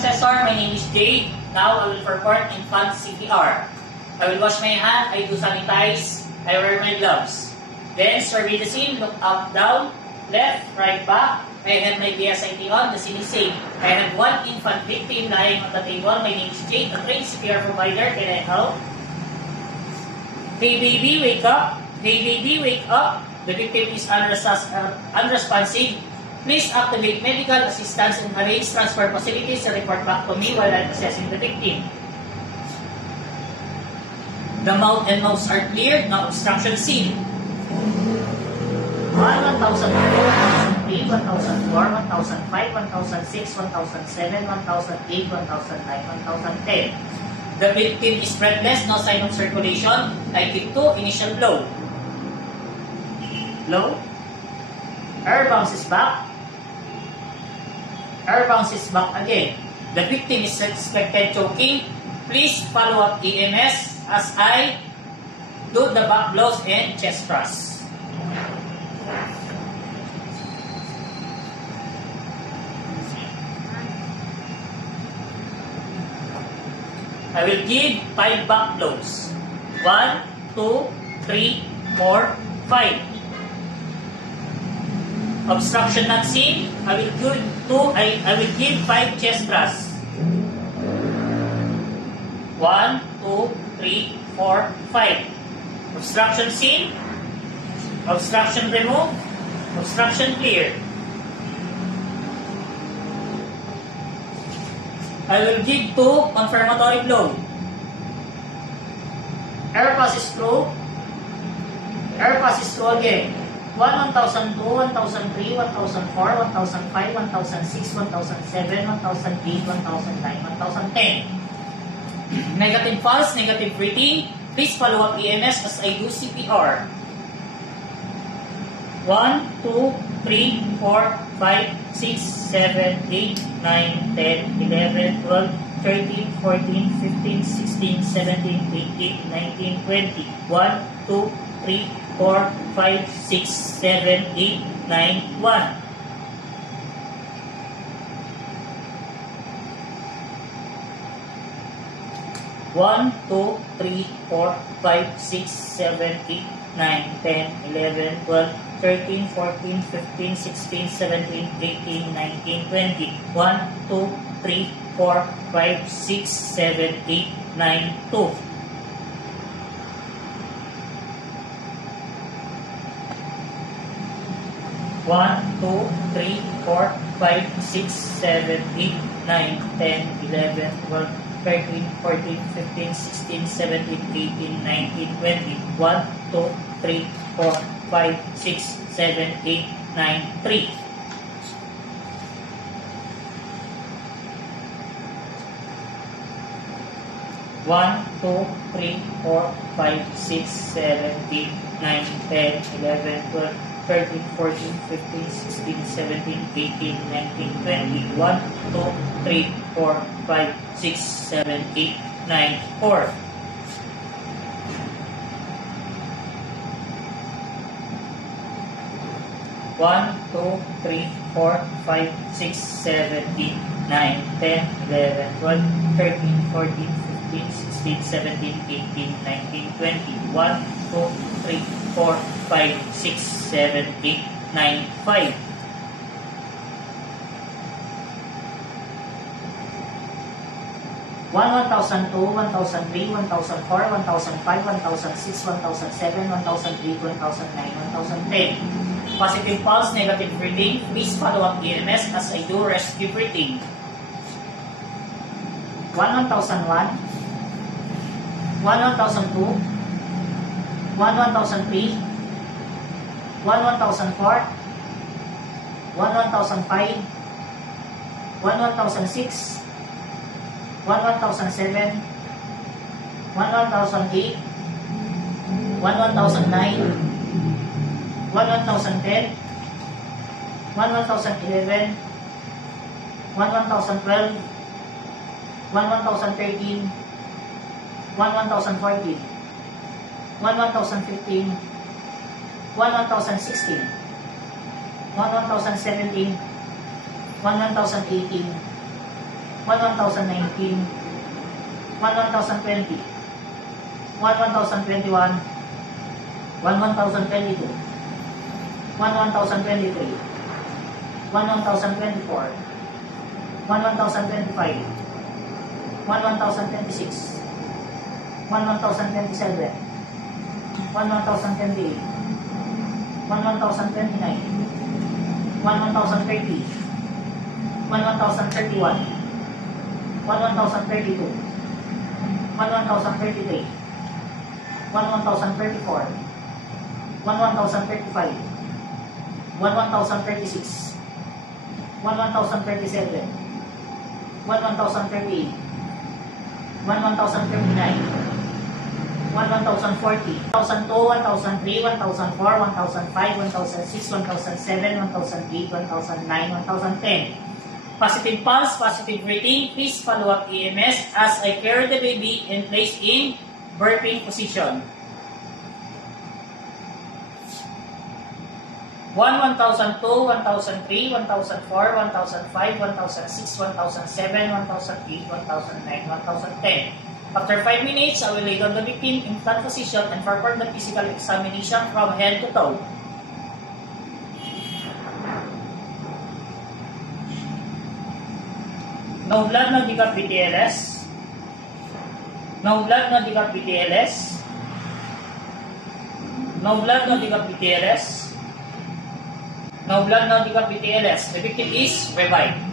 assessor. My name is Jade. Now I will perform infant CPR. I will wash my hand, I do sanitize, I wear my gloves. Then survey the scene, look up, down, left, right, back. I have my BSIT on, the scene is safe. I have one infant victim lying on the table. My name is Jade, a trained CPR provider. Can I help? Hey baby, wake up. Hey baby, wake up. The victim is unresponsive. Please activate medical assistance and arrange transfer facilities and report back to me while I'm assessing the victim. The mouth and nose are cleared, no obstruction seen. 1,002, 1,003, 1,004, 1,005, 1,006, 1,007, 1,008, 1,009, 1,010. The victim is breathless, no sign of circulation. Type 2, initial blow. Blow. Air bounces back. Air bounces back again. The victim is suspected choking. Please follow up EMS as I do the back blows and chest thrusts. I will give 5 back blows. 1, 2, 3, 4, 5. Obstruction not seen. I will give 5 chest thrusts. 1, 2, 3, 4, 5. Obstruction seen. Obstruction removed. Obstruction cleared. I will give 2 confirmatory blow. Air passes through. Air passes through again. 1,002, 1,003, 1,004, 1,005, 1,006, 1,007, 1,008, 1,009, 1,010. Negative pulse, negative breathing. Please follow up EMS as I do CPR. 1, 2, 3, 4, 5, 6, 7, 8, 9, 10, 11, 12, 13, 14, 15, 16, 17, 18, 19, 20. 1, 2, 3, 4, 5, 6, 7, 8, 9, 1. One, 2, 3, 4, 5, 6, 7, 8, 9, 10, 11, 12, 13, 14, 15, 16, 17, 18, 19, 20. 1, 2, 3, 4, 5, 6, 7, 8, 9, 2. 1, 2, 3, 4, 5, 6, 7, 8, 9, 10, 11, 12, 13, 14, 15, 16, 17, 18, 19, 20. 1, 2, 3, 4, 5, 6, 7, 8, 9, 3. 1, 2, 3, 4, 5, 6, 7, 8, 9, 10, 11, 12, 13, 14, 15, 16, 17, 18, 19, 20. 1, 2, 3, 4, 5, 6, 7, 8, 9, 4. 1, 2, 3, 4, 5, 6, 7, 8, 9, 10, 11, 12, 13, 14, 15, 16, 17, 18, 19, 20. 1, 2, 3, 4, 5, 6, 7, 8, 9, 5. 1,002, 1,003, 1,004, 1,005, 1,006, 1,007, 1,008, 1,009, 1,010. Positive pulse, negative breathing. Please follow up EMS as I do rescue breathing. 1,001, 1,002, 1,003, 1,004, 1,005, 1,006, 1,007, 1,008, 1,009, 1,010, 1,011, 1,012, 1,013, 1,014, 1,015, 1,016, 1,017, 1,018, 1019, 1020, 1021, 1022, 1023, 1024, 1025, 1026, 1027, 1028, 1029, 1030, 1031, 1032, 1033, 1034, 1035, 1036, 1037, 1038, 1039, 1040, 1002, 1003, 1004, 1005, 1006, 1007, 1008, 1009, 1010. Positive pulse, positive breathing. Please follow up EMS as I carry the baby and place in burping position. 1002, 1003, 1004, 1005, 1006, 1007, 1008, 1009, 1010. After 5 minutes, I will lay down the victim in flat position and perform the physical examination from head to toe. No blood, no decap BTLS. No blood, no decap BTLS. No blood, no decap BTLS. No blood, no decap BTLS. The victim is revived.